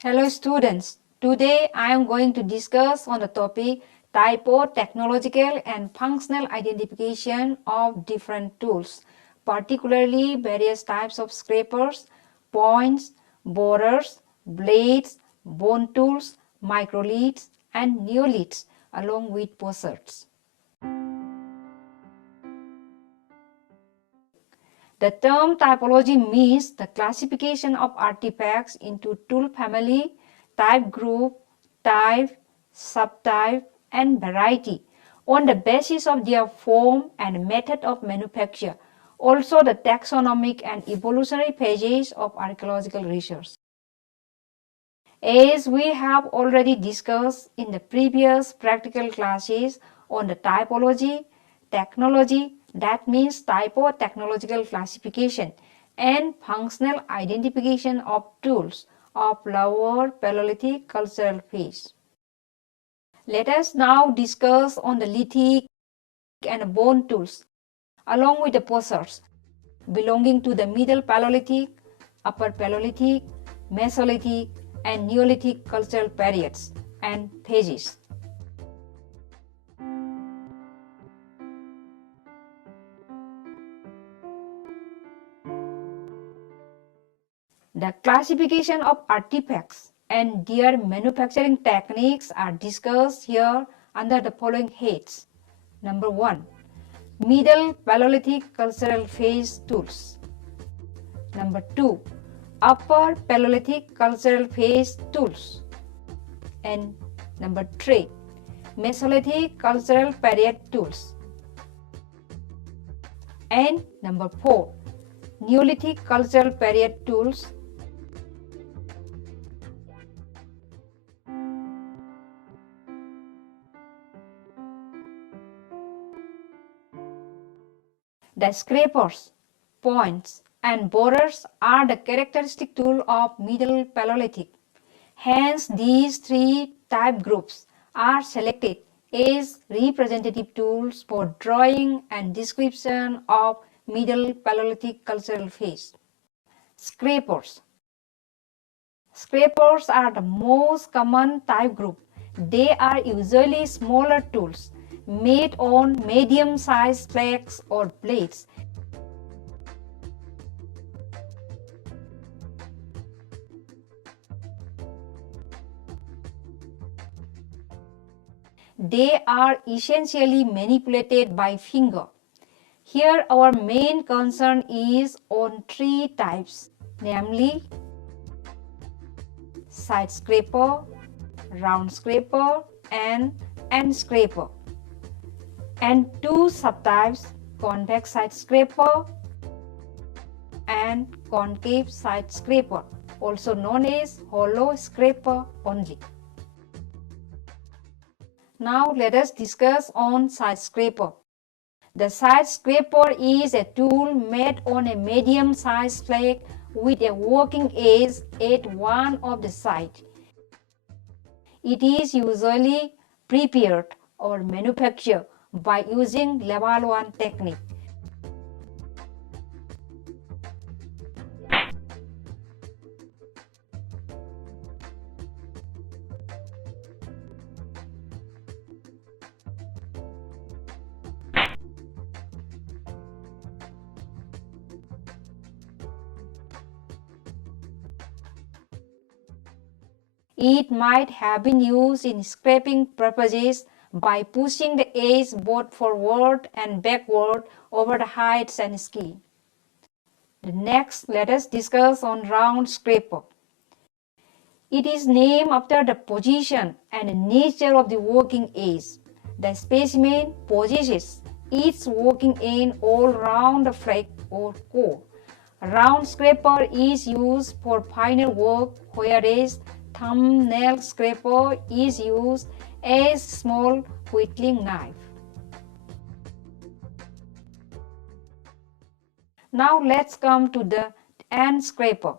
Hello students, today I am going to discuss on the topic typo-technological and functional identification of different tools, particularly various types of scrapers, points, borers, blades, bone tools, microlithes and neoliths along with potsherds. The term typology means the classification of artifacts into tool family, type group, type, subtype, and variety on the basis of their form and method of manufacture, also the taxonomic and evolutionary phases of archaeological research. As we have already discussed in the previous practical classes on the typology, technology, that means typo-technological classification and functional identification of tools of lower Paleolithic cultural phase. Let us now discuss on the lithic and bone tools along with the potsherds belonging to the Middle Paleolithic, Upper Paleolithic, Mesolithic and Neolithic cultural periods and phases. The classification of artifacts and their manufacturing techniques are discussed here under the following heads. Number 1. Middle Paleolithic cultural phase tools. Number 2. Upper Paleolithic cultural phase tools. And number 3. Mesolithic cultural period tools. And number 4. Neolithic cultural period tools. The scrapers, points, and borers are the characteristic tool of Middle Paleolithic. Hence, these three type groups are selected as representative tools for drawing and description of Middle Paleolithic cultural phase. Scrapers. Scrapers are the most common type group. They are usually smaller tools made on medium-sized flakes or blades. They are essentially manipulated by finger. Here our main concern is on three types, namely side scraper, round scraper and end scraper, and two subtypes, convex side scraper and concave side scraper, also known as hollow scraper only. Now let us discuss on side scraper. The side scraper is a tool made on a medium-sized flake with a working edge at one of the sides. It is usually prepared or manufactured by using Levallois technique. It might have been used in scraping purposes by pushing the edge both forward and backward over the heights and skin. Next, let us discuss on round scraper. It is named after the position and nature of the working edge. The specimen possesses its working end all round the flake or core. Round scraper is used for finer work, whereas thumbnail scraper is used as small whittling knife. Now let's come to the end scraper.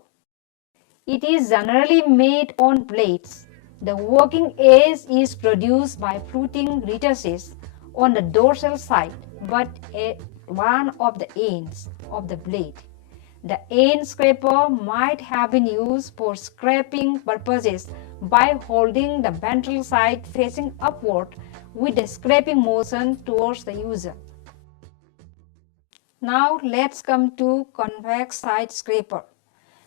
It is generally made on blades. The working edge is produced by fluting recesses on the dorsal side, but at one of the ends of the blade. The end scraper might have been used for scraping purposes by holding the ventral side facing upward with the scraping motion towards the user. Now let's come to convex side scraper.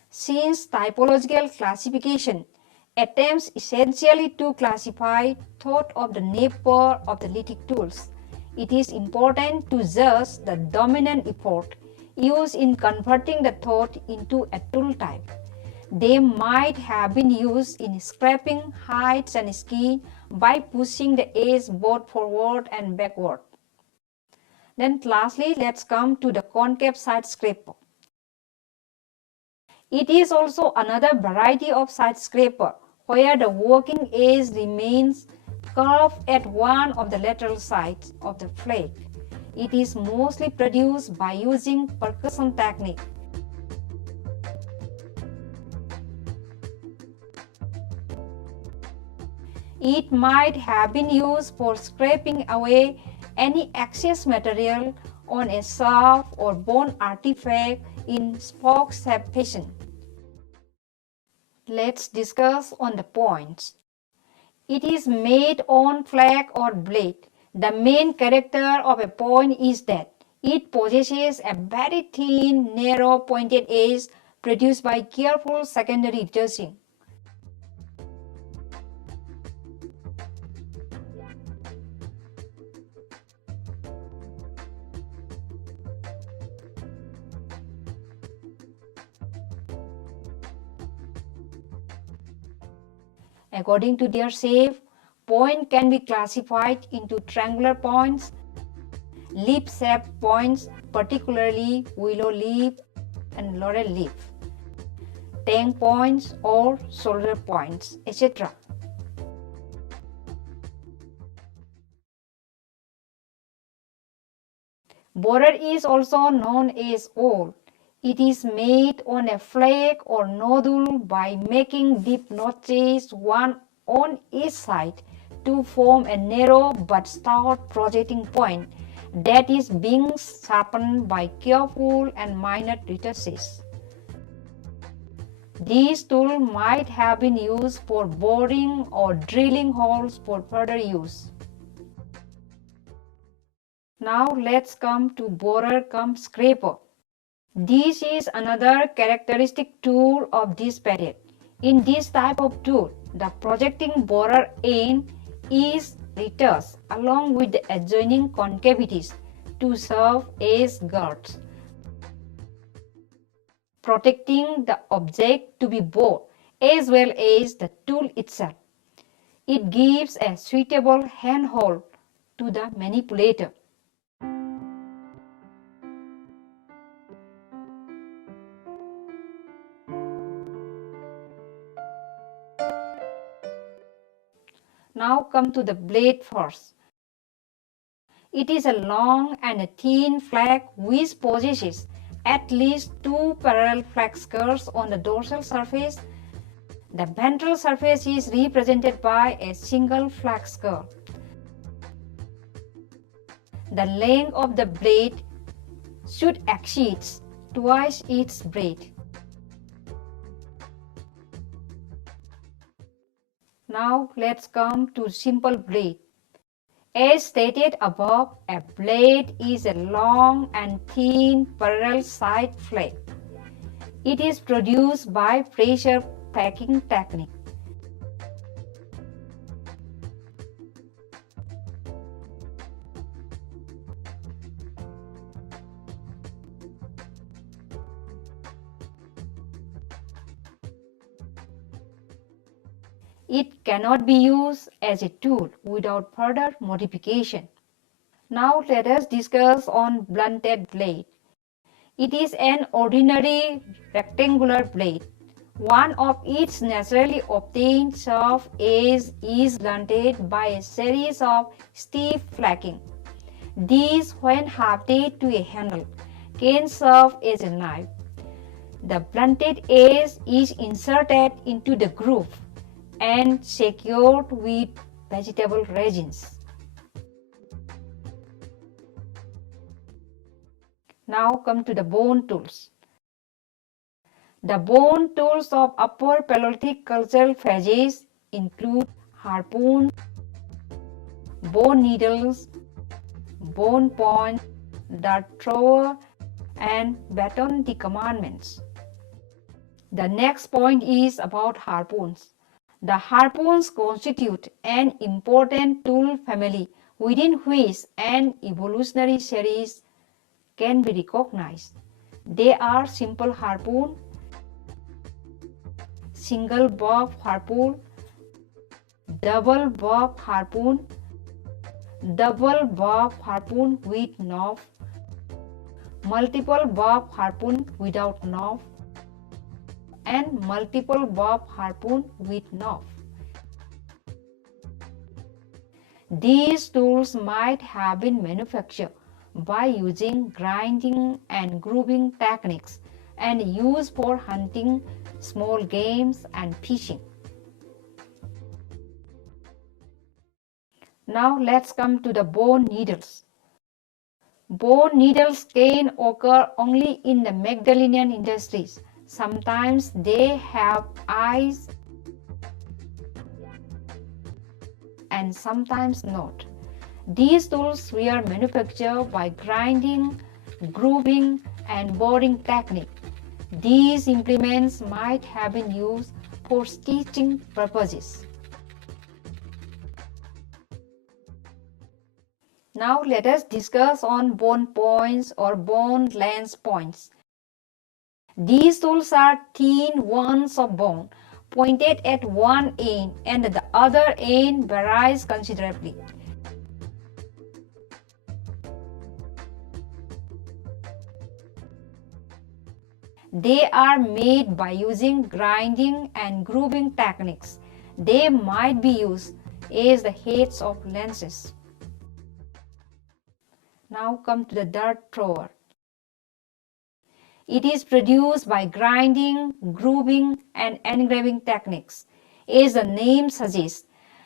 Since typological classification attempts essentially to classify thought of the nature of the lithic tools, it is important to judge the dominant effort used in converting the thought into a tool type. They might have been used in scraping hides and skin by pushing the edge both forward and backward. Then lastly, let's come to the concave side scraper. It is also another variety of side scraper where the working edge remains curved at one of the lateral sides of the flake. It is mostly produced by using percussion technique. It might have been used for scraping away any excess material on a shaft or bone artifact in spoke-shaped fashion. Let's discuss on the points. It is made on flake or blade. The main character of a point is that it possesses a very thin, narrow, pointed edge produced by careful secondary dressing. According to their shape, point can be classified into triangular points, leaf-shaped points, particularly willow leaf and laurel leaf, tang points or shoulder points, etc. Borer is also known as awl. It is made on a flake or nodule by making deep notches one on each side to form a narrow but stout projecting point that is being sharpened by careful and minor retouches. These tools might have been used for boring or drilling holes for further use. Now let's come to borer cum scraper. This is another characteristic tool of this period. In this type of tool, the projecting borer end is retouched along with the adjoining concavities to serve as guards, protecting the object to be bored as well as the tool itself. It gives a suitable handhold to the manipulator. Now come to the blade first. It is a long and a thin flake which possesses at least two parallel flake skirts on the dorsal surface. The ventral surface is represented by a single flake skirt. The length of the blade should exceed twice its breadth. Now let's come to simple blade. As stated above, a blade is a long and thin parallel side flake. It is produced by pressure packing technique. It cannot be used as a tool without further modification. Now let us discuss on blunted blade. It is an ordinary rectangular blade. One of its naturally obtained sharp edge is blunted by a series of stiff flaking. These, when hafted to a handle, can serve as a knife. The blunted edge is inserted into the groove and secured with vegetable resins. Now come to the bone tools. The bone tools of Upper Paleolithic cultural phases include harpoon, bone needles, bone point, dart thrower, and baton the commandments. The next point is about harpoons. The harpoons constitute an important tool family within which an evolutionary series can be recognized. They are simple harpoon, single bob harpoon, double bob harpoon, double bob harpoon with knob, multiple bob harpoon without knob, and multiple bob harpoon with knob. These tools might have been manufactured by using grinding and grooving techniques and used for hunting small games and fishing. Now let's come to the bone needles. Bone needles can occur only in the Magdalenian industries. Sometimes they have eyes and sometimes not. These tools were manufactured by grinding, grooving, and boring technique. These implements might have been used for stitching purposes. Now let us discuss on bone points or bone lance points. These tools are thin ones of bone pointed at one end and the other end varies considerably. They are made by using grinding and grooving techniques. They might be used as the heads of lances. Now come to the dart thrower. It is produced by grinding, grooving, and engraving techniques. As the name suggests,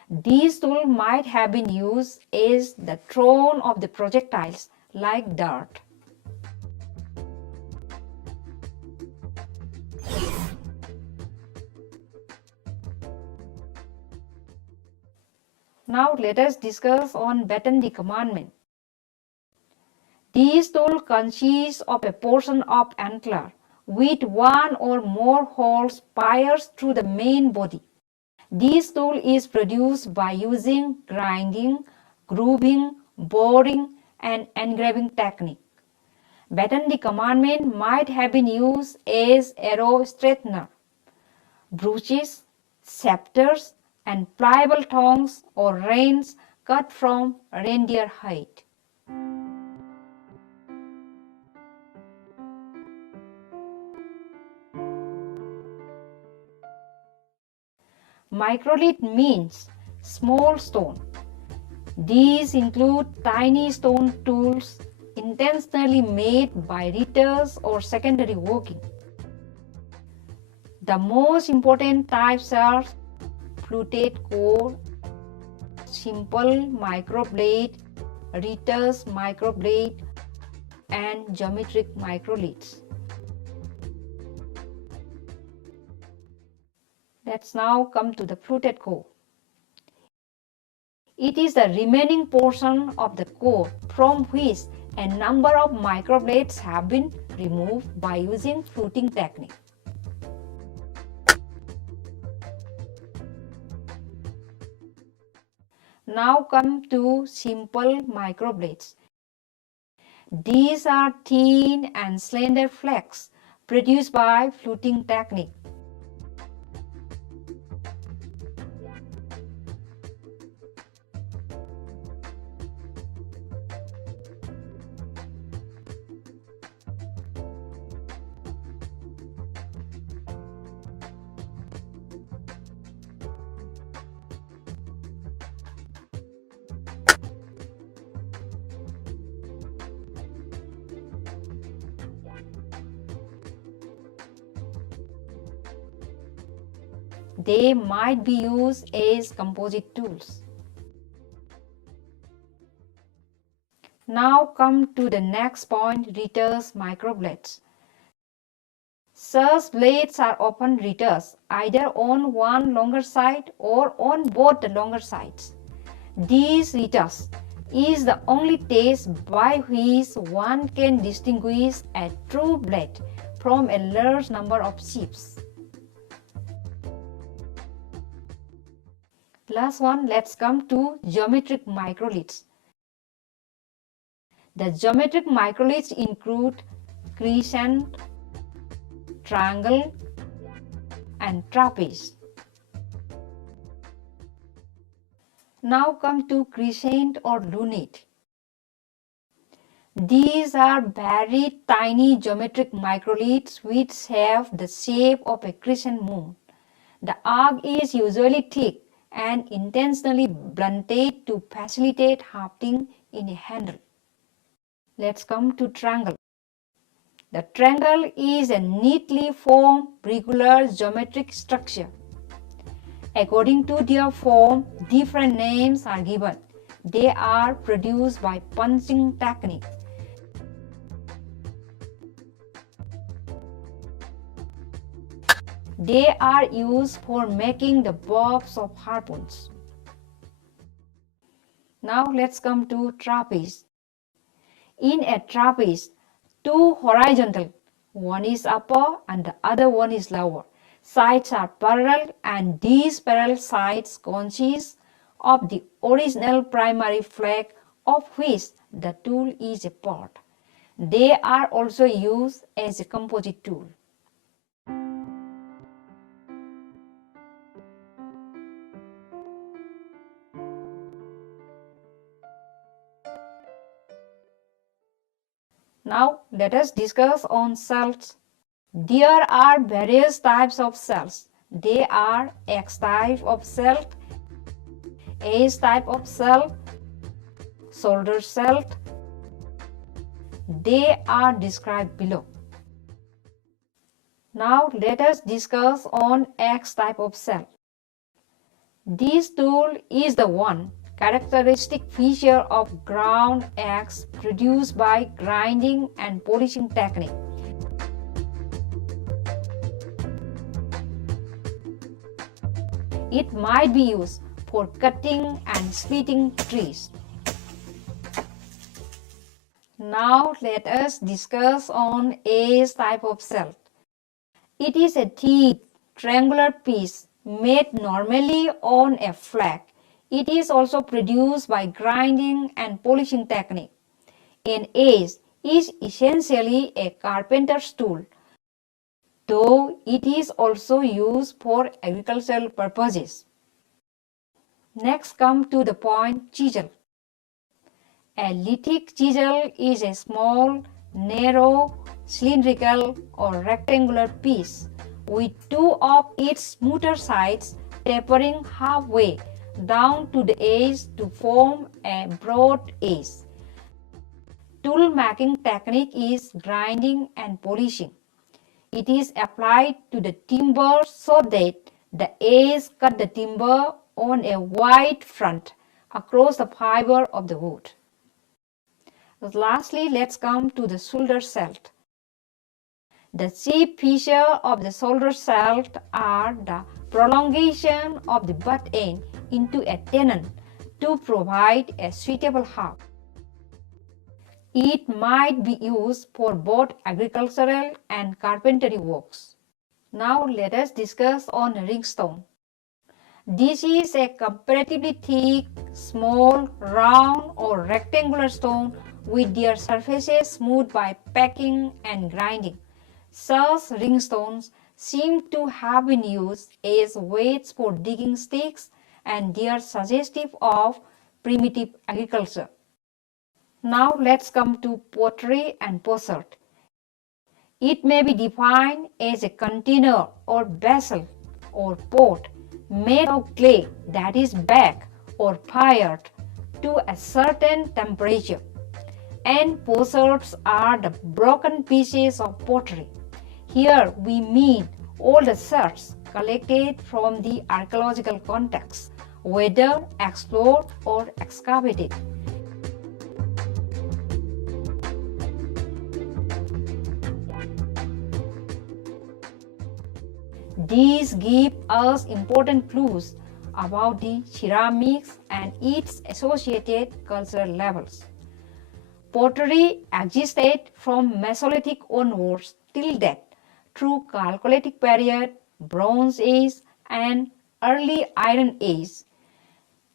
these tools might have been used as the thrown of the projectiles like dart. Now let us discuss on baton the commandment. These tools consist of a portion of antler with one or more holes pierced through the main body. This tool is produced by using grinding, grooving, boring, and engraving technique. Baton the commandment might have been used as arrow straightener, brooches, scepters, and pliable tongs or reins cut from reindeer hide. Microlith means small stone. These include tiny stone tools intentionally made by reapers or secondary working. The most important types are fluted core, simple microblade, reapers microblade, and geometric microliths. Let's now come to the fluted core. It is the remaining portion of the core from which a number of microblades have been removed by using fluting technique. Now come to simple microblades. These are thin and slender flakes produced by fluting technique. They might be used as composite tools. Now come to the next point, reapers microblades. Such blades are often returs, either on one longer side or on both the longer sides. These returs is the only test by which one can distinguish a true blade from a large number of chips. Last one, let's come to geometric microlithes. The geometric microlithes include crescent, triangle, and trapeze. Now come to crescent or lunate. These are very tiny geometric microliths which have the shape of a crescent moon. The arc is usually thick and intentionally blunted to facilitate hafting in a handle. Let's come to triangle. The triangle is a neatly formed regular geometric structure. According to their form, different names are given. They are produced by punching technique. They are used for making the bobs of harpoons. Now let's come to trapeze. In a trapeze, two horizontal, one is upper and the other one is lower, sides are parallel, and these parallel sides consist of the original primary flake of which the tool is a part. They are also used as a composite tool. Now let us discuss on cells. There are various types of cells. They are X type of cell, S type of cell, solder cell. They are described below. Now let us discuss on X type of cell. This tool is the one characteristic feature of ground X produced by grinding and polishing technique. It might be used for cutting and splitting trees. Now let us discuss on S type of cell. It is a thick triangular piece made normally on a flake. It is also produced by grinding and polishing technique. An axe is essentially a carpenter's tool, though it is also used for agricultural purposes. Next come to the point chisel. A lithic chisel is a small, narrow, cylindrical or rectangular piece with two of its smoother sides tapering halfway down to the edge to form a broad edge. Tool making technique is grinding and polishing. It is applied to the timber so that the edge cut the timber on a wide front across the fiber of the wood. Lastly, let's come to the solder shaft. The chief feature of the solder shaft are the prolongation of the butt end into a tenon to provide a suitable haft. It might be used for both agricultural and carpentry works. Now let us discuss on ringstone. This is a comparatively thick, small, round or rectangular stone with their surfaces smoothed by packing and grinding. Such ringstones seem to have been used as weights for digging sticks, and they are suggestive of primitive agriculture. Now let's come to pottery and potsherd. It may be defined as a container or vessel or pot made of clay that is baked or fired to a certain temperature. And potsherds are the broken pieces of pottery. Here we mean all the sherds collected from the archaeological context, whether explored or excavated. These give us important clues about the ceramics and its associated cultural levels. Pottery existed from Mesolithic onwards till that through Chalcolithic period, Bronze Age, and early Iron Age.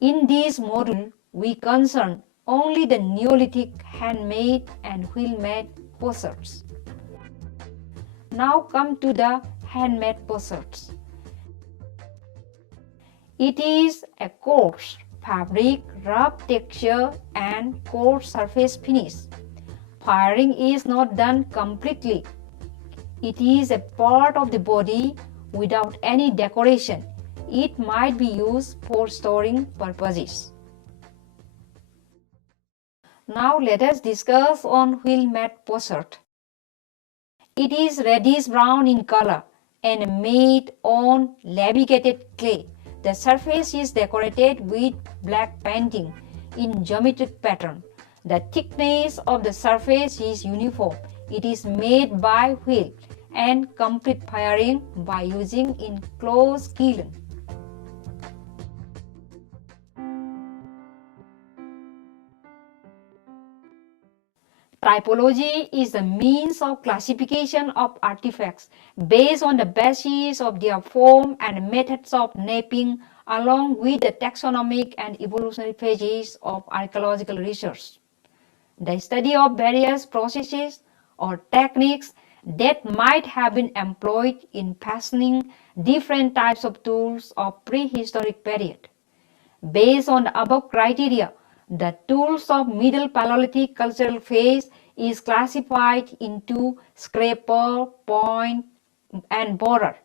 In this module, we concern only the Neolithic handmade and wheel-made potsherds. Now come to the handmade potsherds. It is a coarse fabric, rough texture and coarse surface finish. Firing is not done completely. It is a part of the body without any decoration. It might be used for storing purposes. Now let us discuss on wheel-made potsherd. It is reddish brown in color and made on laminated clay. The surface is decorated with black painting in geometric pattern. The thickness of the surface is uniform. It is made by wheel and complete firing by using enclosed kiln. Typology is the means of classification of artifacts based on the basis of their form and methods of mapping, along with the taxonomic and evolutionary phases of archaeological research. The study of various processes or techniques that might have been employed in fashioning different types of tools of prehistoric period. Based on the above criteria, the tools of Middle Paleolithic cultural phase is classified into scraper, point, and borer,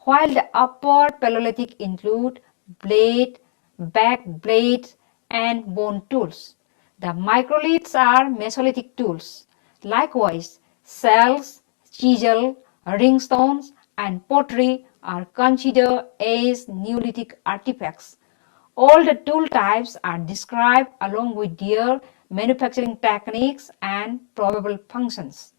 while the Upper Paleolithic include blade, back blades, and bone tools. The microliths are Mesolithic tools. Likewise, shells, chisel, ringstones, and pottery are considered as Neolithic artifacts. All the tool types are described along with their manufacturing techniques and probable functions.